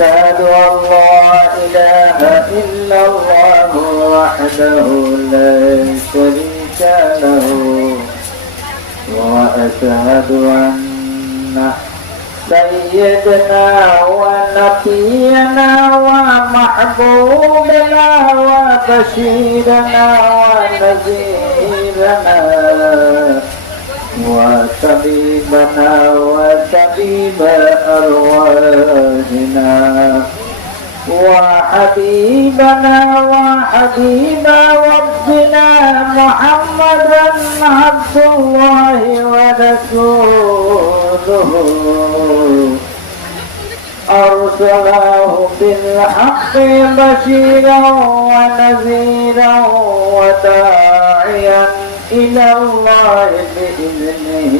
وأشهد أن لا إله إلا الله وحده لا شريك له وأشهد أن سيدنا ونبينا ومحبوبنا وبشيرنا ونذيرنا. وطبيبنا وطبيب أرواحنا. وحبيبنا وحبيب ربنا محمدا عبد الله ورسوله. أرسله بالحق بشيرا ونذيرا وداعيا إلى الله بإذنه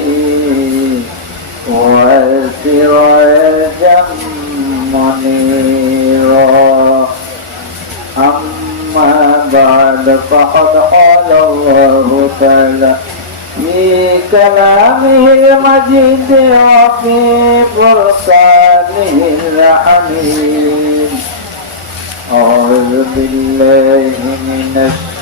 وسراجا منيرا أما بعد فقد قال الله تعالى في كلامه المجيد وفي فرقانه الحميد أعوذ بالله من الشيطان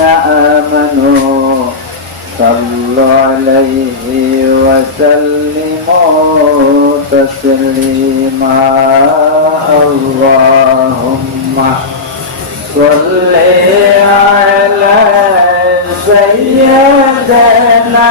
آمنوا صلوا عليه وسلموا تسليما. اللهم صل على سيدنا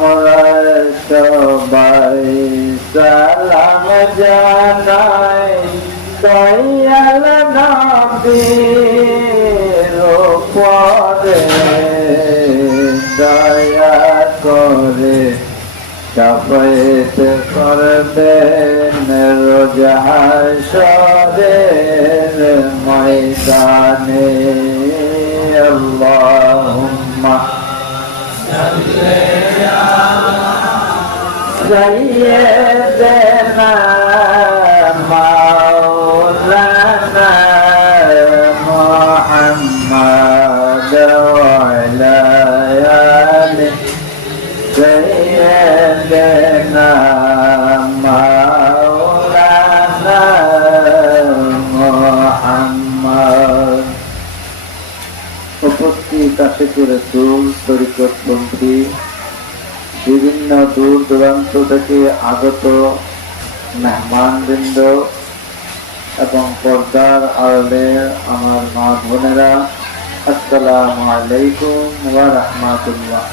করে দয়া করে কাপায়েত করবেন রোজাহাসরের ময়দানে। আল্লাহুম্মা সাইয়েদেনা আশেকুর রসুল তরিকতপন্থী বিভিন্ন দূর দূরান্ত থেকে আগত মেহমানবৃন্দ এবং পর্দার আড়লে আমার মা বোনেরা, আসসালামু আলাইকুম রাহমাতুল্লাহ।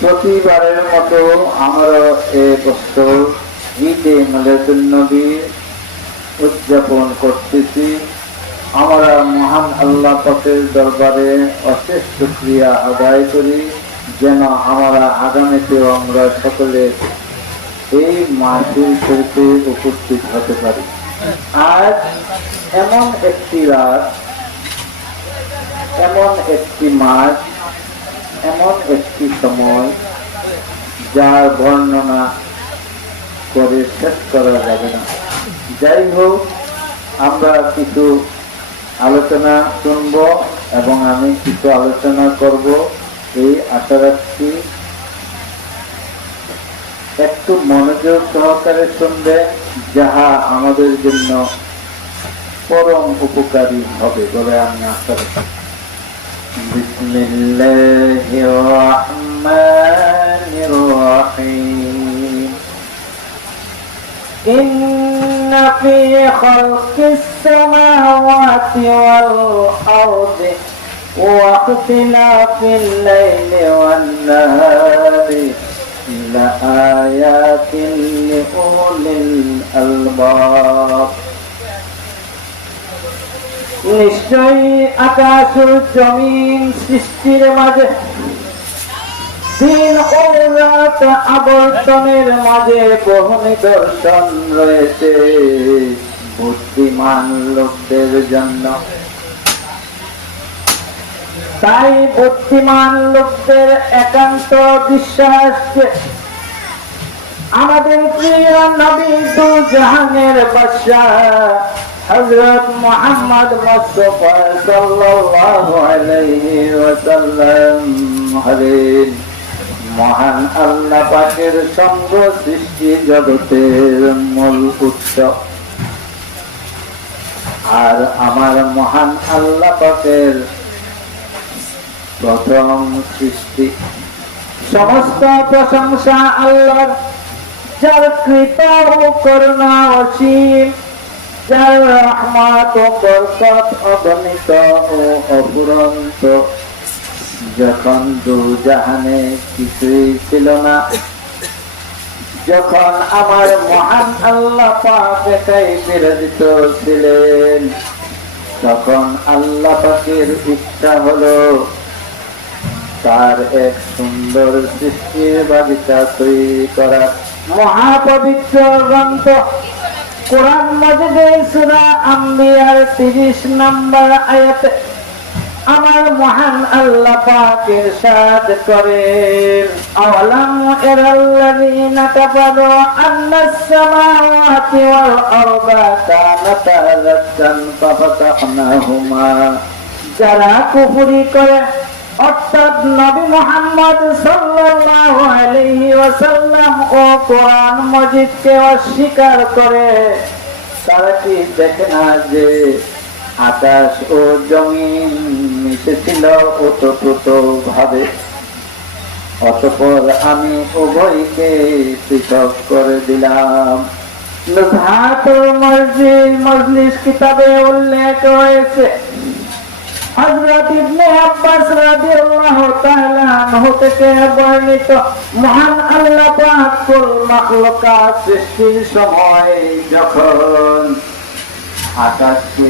প্রতিবারের মতো আমরা এ বছর ঈদে মিলাদুন নবী উদযাপন করতেছি। আমরা মহান আল্লাহ পাকের দরবারে অশেষ শুক্রিয়া আদায় করি যেন আমরা আগামীতে আমরা সকলে এই মাহফিল শরীফে উপস্থিত হতে পারি। আজ এমন একটি রাত, এমন একটি মাস, এমন একটি সময় যার বর্ণনা করে শেষ করা যাবে না। যাই হোক, আমরা কিছু আলোচনা শুনব এবং আমি কিছু আলোচনা করব। এই আশা রাখছি একটু মনোযোগ সহকারে শুনবে, যাহা আমাদের জন্য পরম উপকারী হবে বলে আমি আশা রাখি في خلق السماوات والأرض واختلاف الليل والنهار لآيات لأولي الألباب নিশ্চয়ই আকাশ ও জমিন সৃষ্টির মাঝে দিন ও রাত আবর্তনের মাঝে বহু নিদর্শন রয়েছে। বুদ্ধিমান লোকদের জন্য। তাই বুদ্ধিমান লোকদের একান্ত বিশ্বাস আমাদের প্রিয় নবী দু জাহানের বাদশাহ হযরত মুহাম্মদ মুস্তাফা সাল্লাল্লাহু আলাইহি ওয়াসাল্লাম হলেন। মহান আল্লাহ পাকের সঙ্গ সৃষ্টি জগতের মূল উৎস। আর আমার মহান আল্লাহ পাকের প্রথম সৃষ্টি। সমস্ত প্রশংসা আল্লাহর, যার কৃপা ও করুণা অসীম, যার রহমত ও বরকত অগণিত ও অপুরন্ত যখন দু জাহানে কিছুই ছিল না, যখন আমার মহান আল্লাহ পাক একাই বিরোধিত ছিলেন, তখন আল্লাহ পাকের ইচ্ছা হলো তার এক সুন্দর সৃষ্টির বাগিচা তৈরি করা। মহাপবিত্র গ্রন্থ, কোরআন মজিদে সুরা আম্বিয়ার তিরিশ নম্বর আয়াতে আমার মহান আল্লাহ পাকের সাদ করেন। আওয়ালাম ইরাল্লাযীনা কাফারু আন্নাস সামাওয়াতি ওয়াল আরদা কানাতা রাততান ফাফাতাহনাহুমা। যারা কুফরি করে, অর্থাৎ নবী মোহাম্মদ সাল্লাল্লাহু আলাইহি ওয়াসাল্লাম ও কোরআন মজিদকে অস্বীকার করে, তারা কি দেখে না যে আকাশ ও জমিন মিশেছিল ওতপ্রোত ভাবে অতপর আমি উভয়কে পৃথক করে দিলাম। মজলিস কিতাবে উল্লেখ হযরত ইবনে আব্বাস রাদিয়াল্লাহু তাআলা আনহু থেকে বর্ণিত, মহান আল্লাহ পাক কুল সৃষ্টির সময় যখন আকাশকে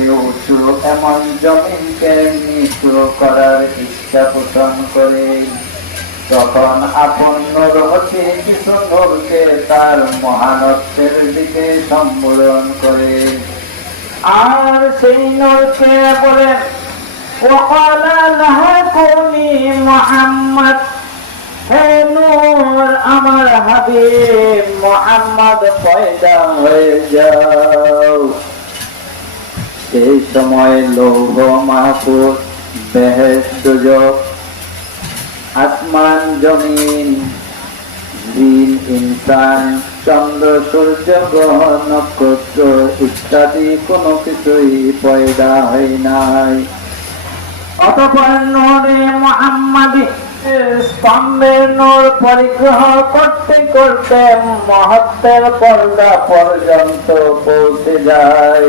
উঁচু এমন জমিনকে নিচু করার ইচ্ছা পোষণ করে তখন আপন নূর হতে কিছু নূরকে তার মহানত্বের দিকে সম্বোধন করে আর সেই নূরকে বলেন وقال لها كوني محمد হে নূর আমার হাবিব মোহাম্মদ পয়দা হয়ে যাও সেই সময় লৌহ মাহফুজ বেহেস সুযোগ। আসমান, জমিন দিন ইনসান, চন্দ্র, সূর্য, গ্রহ, নক্ষত্র ইত্যাদি কোনো কিছুই পয়দা হয় নাই। অতপর নূরে মোহাম্মদী স্তম্ভের নূর পরিগ্রহ করতে করতে মহত্বের পর্দা পর্যন্ত পৌঁছে যায়।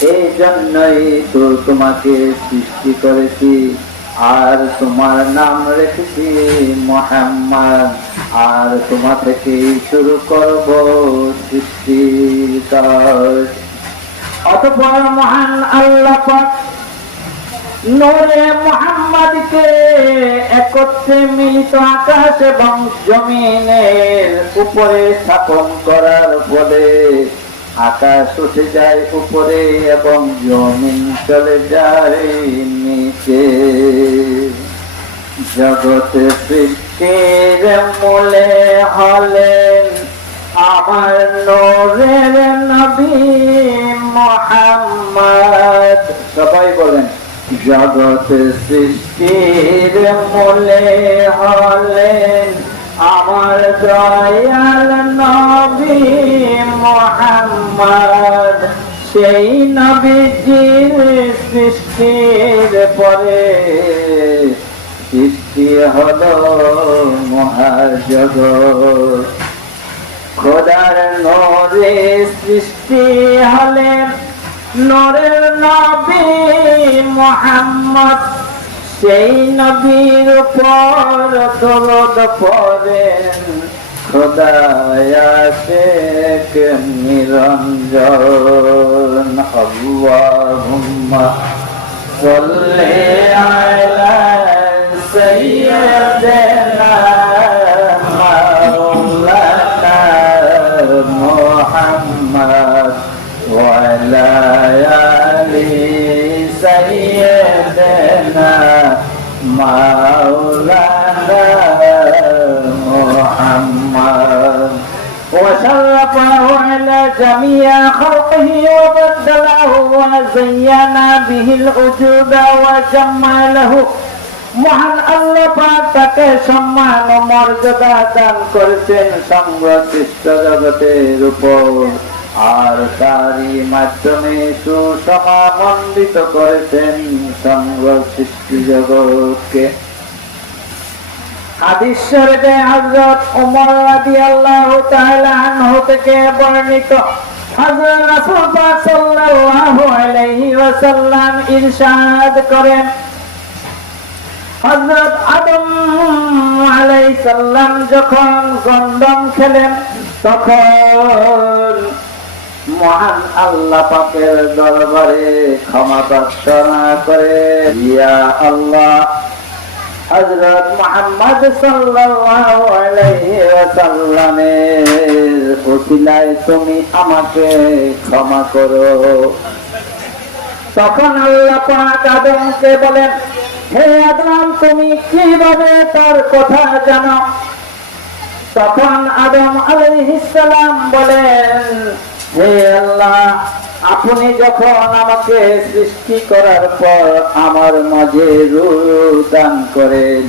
এই জন্যই তো তোমাকে সৃষ্টি করেছি, আর তোমার নাম রেখেছি মোহাম্মদ। আর তোমা থেকে শুরু করব সৃষ্টির কাজ অতপর মহান আল্লাহ নূরে মোহাম্মদকে একত্রে মিলিত আকাশ এবং জমিনের উপরে স্থাপন করার ফলে আকাশ উঠে যায় উপরে এবং জমিন চলে যায় নিচে। জগতে সৃষ্টির মূলে হলেন আমার নোরের নবী মোহাম্মদ। সবাই বলেন জগৎ সৃষ্টির মূলে হলেন আমার দয়াল নবী মোহাম্মদ, সেই নবীজির সৃষ্টির পরে সৃষ্টি হলো মহাজগৎ। খোদার নরে সৃষ্টি হলেন নরের নবী মোহাম্মদ সেই নবীর পর দরদ পরেন। খোদায়া শেখ নিরঞ্জন। আল্লাহুম্মা সাল্লি وشرفه على جميع خلقه وبدله وزين به الوجود وجمله মহান আল্লাহ পাক তাকে সম্মান ও মর্যাদা দান করেছেন সংশ্লিষ্ট জগতের উপর আর তারই মাধ্যমে সুসমামণ্ডিত করেছেন সঙ্গ সৃষ্টি জগৎকে যখন গন্ধম খেলেন তখন মহান আল্লাহ পাকের দরবারে ক্ষমা প্রার্থনা করে ইয়া আল্লাহ হযরত মুহাম্মদ ওয়াসাল্লামের ওসিলায় তুমি আমাকে ক্ষমা করো। তখন আল্লাহ পাক আদমকে বলেন, হে আদম, তুমি কীভাবে তার কথা জানো? তখন আদম আলাইহিস সালাম বলেন, হে আল্লাহ আপনি যখন আমাকে সৃষ্টি করার পর আমার মাঝে দান করেন,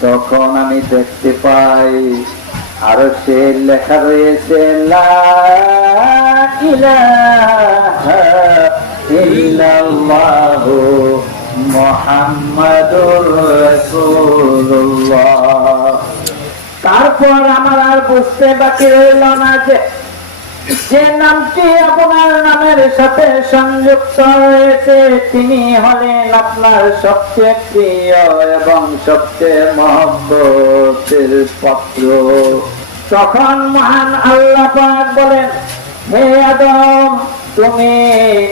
তখন আমি দেখতে পাই আর সে লেখা রয়েছে তারপর আমার আর বুঝতে বাকি রইল না যে যে নামটি আপনার নামের সাথে সংযুক্ত হয়েছে, তিনি হলেন আপনার সবচেয়ে প্রিয় এবং সবচেয়ে মহব্বতের পাত্র। তখন মহান আল্লাহ বলেন, হে আদম, তুমি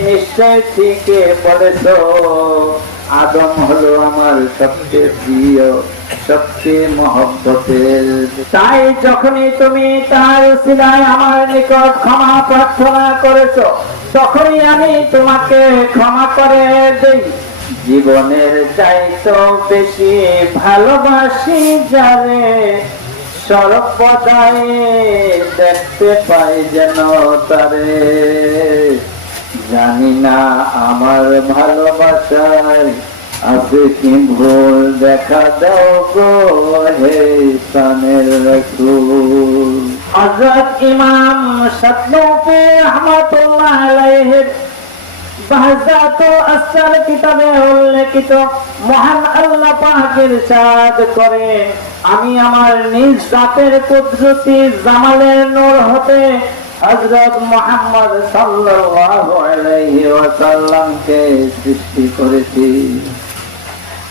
নিশ্চয় ঠিকই বলেছ। আদম হলো আমার সবচেয়ে প্রিয় সবচেয়ে মহব্বতের। তাই যখনই তুমি তার উসিলায় আমার নিকট ক্ষমা প্রার্থনা করেছ তখনই আমি তোমাকে ক্ষমা করে দেই। জীবনের চাইতো বেশি ভালোবাসি যারে সর্বদাই দেখতে পাই যেন তারে। জানি না আমার ভালোবাসায় আছে কি দেখা দাও গো হে সানের রসুল। হযরত ইমাম সাতনূফি রহমাতুল্লাহ আলাইহির বাহজাতুল কিতাবে উল্লেখিত মহান আল্লাহ পাকের করে, আমি আমার নিজ জাতের কুদরতি জামালের নূর হতে হযরত মুহাম্মদ সাল্লাল্লাহু আলাইহি ওয়াসাল্লামকে সৃষ্টি করেছি।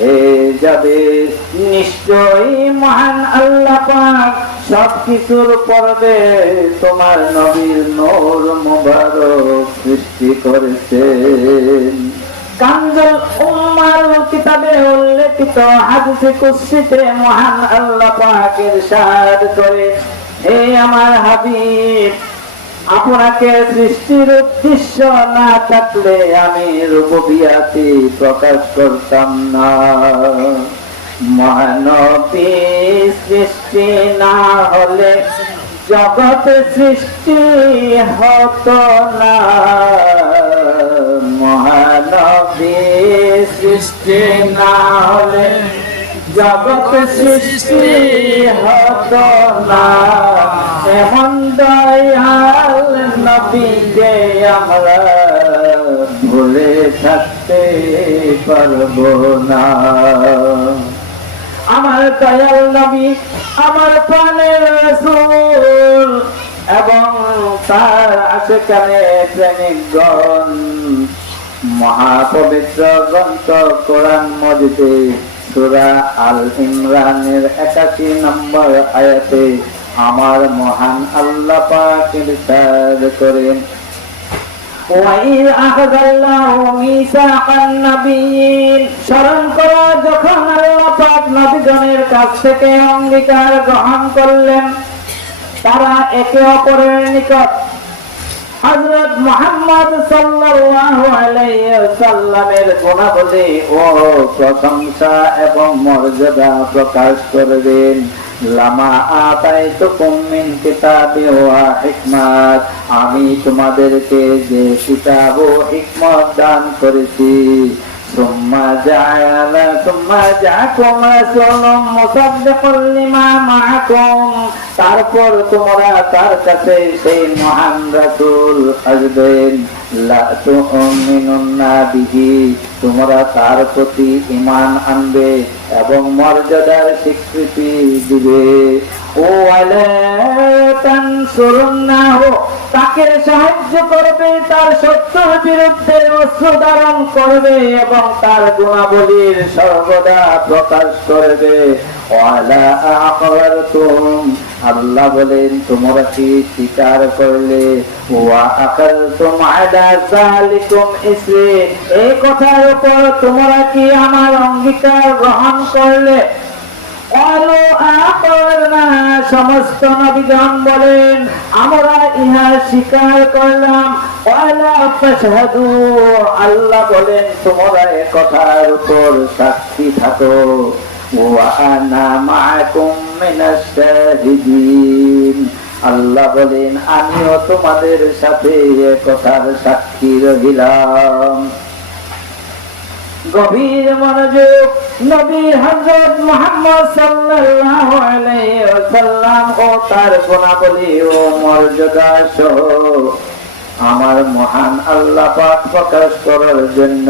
হে যাবে নিশ্চয়ই মহান আল্লাহ পর্বে তোমার নবীর সৃষ্টি করেছেন। কাঞ্জল উম্মার কিতাবে উল্লেখিত হাদিসে কুদসিতে মহান আল্লাহ পাকের সাদ করে, হে আমার হাবিব আপনাকে সৃষ্টির উদ্দেশ্য না থাকলে আমি রূপবিয়াতি প্রকাশ করতাম না। মহানবী সৃষ্টি না হলে জগৎ সৃষ্টি হতো না। মহানবী সৃষ্টি না হলে জগৎ সৃষ্টি হতো না। এমন দয়াল নবীকে আমরা ভুলে থাকতে পারব না। আমার দয়াল নবী, আমার প্রাণের রসুল এবং তার আশেকানে প্রেমিকগণ, মহাপবিত্র গ্রন্থ, কোরআন, মজিদে, সুরা আল ইমরানের একাশি নম্বর আয়াতে আমার মহান আল্লাহ পাক ইরশাদ করেন وَإِذْ أَخَذَ اللَّهُ مِيثَاقَ النَّبِيِّينَ স্মরণ করো যখন আল্লাহ পাক নবীগণের কাছ থেকে অঙ্গীকার গ্রহণ করলেন তারা একে অপরের নিকট হযরত মুহাম্মদ সাল্লাল্লাহু আলাইহি ওয়াসাল্লামের গুণাবলী ও প্রশংসা এবং মর্যাদা প্রকাশ করবেন লামা আতাইতুকুম মিন কিতাবি ওয়া হিকমাত আমি তোমাদেরকে যে কিতাব ও হিকমত দান করেছি ثم جعل ثم جاءكم رسول مصدق لما معكم তারপর তোমরা তার কাছে সেই মহান রাসূল আসবেন লা তুমিনুন্না বিহি তোমরা তার প্রতি ঈমান আনবে এবং মর্যাদার স্বীকৃতি দিবে। ও তাকে সাহায্য করবে, তার সত্যের বিরুদ্ধে অস্ত্র ধারণ করবে এবং তার গুণাবলীর সর্বদা প্রকাশ করবে। আল্লাহ বলেন, তোমরা কি স্বীকার করলে? এই কথার উপর তোমরা কি আমার অঙ্গীকার গ্রহণ করলে? সমস্ত নবীগণ বলেন, আমরা ইহা স্বীকার করলাম। আল্লাহ বলেন, তোমরা এ কথার উপর সাক্ষী থাকো। ওয়া আনা আল্লাহ বলেন, আমিও তোমাদের সাথে কথার সাক্ষী রহিলাম। গভীর মনোযোগ নবী হযরত মুহাম্মদ ওয়াসাল্লাম ও তার গুণাবলী ও মর্যাদা সহ আমার মহান আল্লাহ পাক প্রকাশ করার জন্য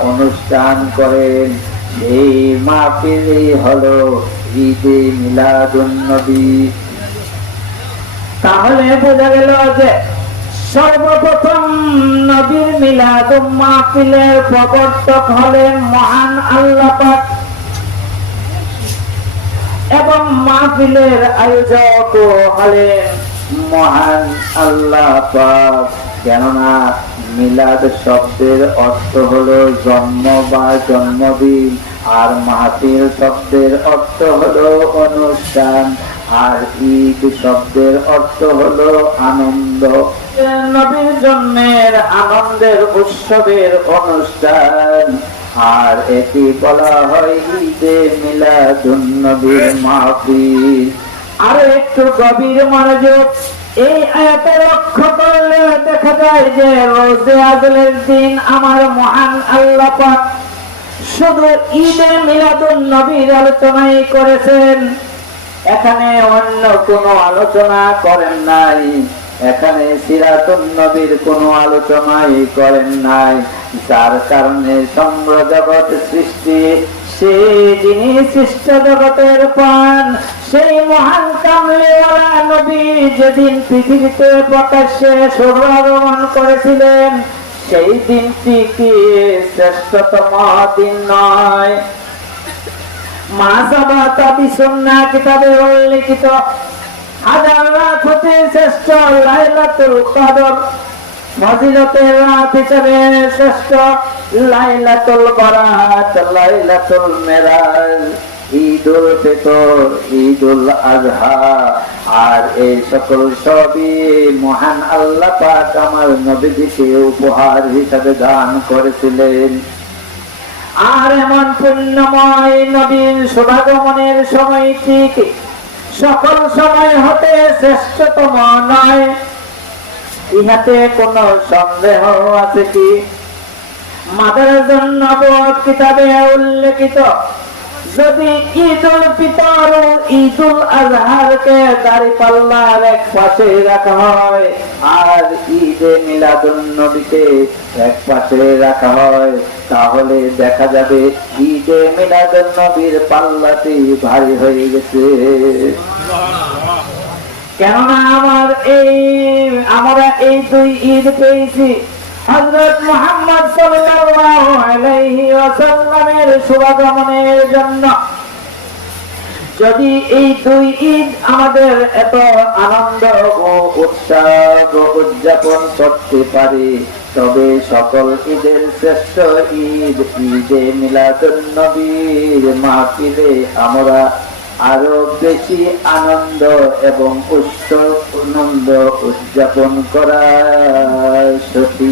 অনুষ্ঠান করেন। এই মাহফিলই হলো ঈদে মিলাদুন্নবী। তাহলে বোঝা গেল যে সর্বপ্রথম নবীর মিলাদ মাহফিলের প্রবর্তক হলেন মহান আল্লাহ পাক। এবং মাহফিলের আয়োজক হলেন মহান আল্লাহ কেননা মিলাদ শব্দের অর্থ হলো জন্ম বা জন্মদিন, আর মাহফিল শব্দের অর্থ হলো অনুষ্ঠান, আর ঈদ শব্দের অর্থ হলো আনন্দ। নবীর জন্মের আনন্দের উৎসবের অনুষ্ঠান আর এটি বলা হয় ঈদে মিলাদুন নবীর মাহফিল। আরও একটু গভীর মনোযোগ, এই আয়াতে লক্ষ্য করলে দেখা যায় যে রোজে আজলের দিন আমার মহান আল্লাহ পাক শুধু ঈদে মিলাদুন নবীর আলোচনাই করেছেন। এখানে অন্য কোনো আলোচনা করেন নাই। এখানে সিরাতুন নবীর কোনো আলোচনাই করেন নাই। যার কারণে সমগ্র জগৎ সৃষ্টি করেছিলেন, সেই দিনটি কি শ্রেষ্ঠতম দিন নয়? মা সাবাতা বিসন্না কিতাবে উল্লিখিত হাজার রাত শ্রেষ্ঠ লাইলাতুল কদর। ফজিলতের রাত হিসেবে শ্রেষ্ঠ লাইলাতুল বারাত, লাইলাতুল মেরাজ, ঈদুল ফিতর, ঈদুল আজহা আর এই সকল সবই মহান আল্লাহ পাক আমার নবীজিকে উপহার হিসাবে দান করেছিলেন। আর এমন পুণ্যময় নবীন শুভাগমনের সময়টি কি সকল সময় হতে শ্রেষ্ঠতম নয়। ইহাতে কোন সন্দেহ আছে কি? মাদার জন্য কিতাবে উল্লেখিত যদি ঈদ উল ফিতর ও ঈদ উল আজহারকে দাড়ি পাল্লার এক পাশে রাখা হয়, আর ঈদে মিলাদুন নবীকে এক পাশে রাখা হয়, তাহলে দেখা যাবে ঈদে মিলাদুন নবীর পাল্লাটি ভারী হয়ে গেছে। কেননা আমার এই, আমরা এই দুই ঈদ পেয়েছি। হযরত মুহাম্মদ সাল্লাল্লাহু আলাইহি ওয়াসাল্লামের শুভাগমনের জন্য। যদি এই দুই ঈদ আমাদের এত আনন্দ ও উৎসাহ উদযাপন করতে পারে, তবে সকল ঈদের শ্রেষ্ঠ ঈদ ঈদে মিলাদুন নবীর মাহফিলে আমরা আরও বেশি আনন্দ এবং উচ্চ আনন্দ উদযাপন করা সঠিক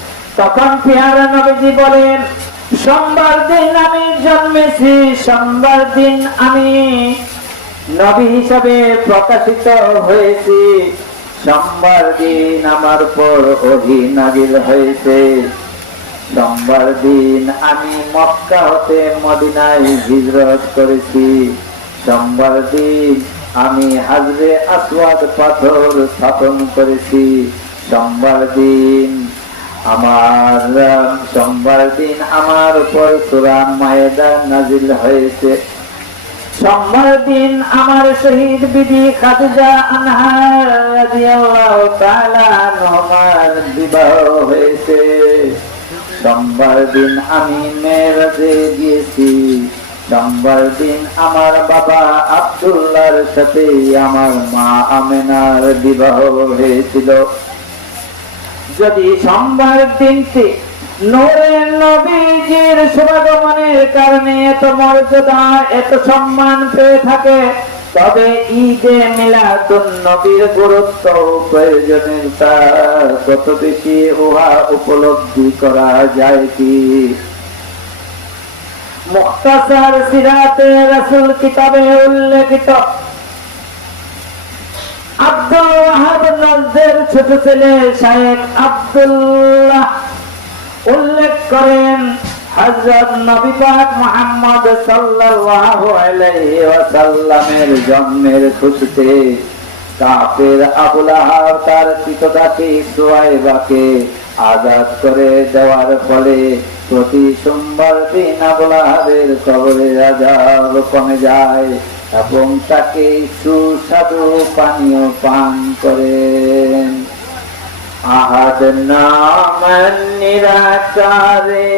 তখন পেয়ারা নবীজি বলেন, সোমবার দিন আমি জন্মেছি, সোমবার দিন আমি নবী হিসাবে প্রকাশিত হয়েছি। সোমবার দিন আমার পর অধি হয়েছে। সোমবার দিন আমি মক্কা হতে মদিনায় হিজরত করেছি। সোমবার দিন আমি হাজরে আসওয়াদ পাথর স্থাপন করেছি। সোমবার দিন আমার সোমবার দিন আমার উপর সুরাম মায়েদা নাজিল হয়েছে। সোমবার দিন আমার শহীদ বিধি খাদিজা আনহার বিবাহ হয়েছে। সোমবার দিন আমি মেরাজে গিয়েছি। সোমবার দিন আমার বাবা আব্দুল্লাহর সাথে আমার মা আমেনার বিবাহ হয়েছিল। যদি সোমবার দিনটি নবীজির কারণে এত মর্যাদা, এত সম্মান পেয়ে থাকে, তবে ঈদে গুরুত্ব প্রয়োজনীয়তা কত বেশি উহা উপলব্ধি করা যায় কি? মুখতাসার সিরাতে রাসুল কিতাবে উল্লেখিত ওয়াহাব ছোট ছেলে শায়েখ আব্দুল্লাহ উল্লেখ করেন, হযরত নবী পাক মুহাম্মদ সাল্লাল্লাহু আলাইহি ওয়াসাল্লামের জন্মের খুশিতে কাফের আবুল আহাব তার পিতাকে সুয়াইবাকে আজাদ করে দেওয়ার ফলে প্রতি সোমবার দিন আবুল আহাবের কবরে আজাব কমে যায়। এবং তাকে সুস্বাদু পানীয় পান করেন। আহাদ নাম নিরাকারে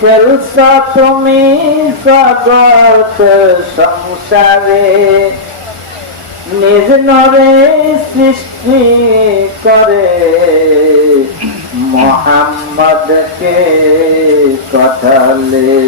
খেলসা তুমি জগত সংসারে। নিজ নরে সৃষ্টি করে। মোহাম্মদকে কথালে লা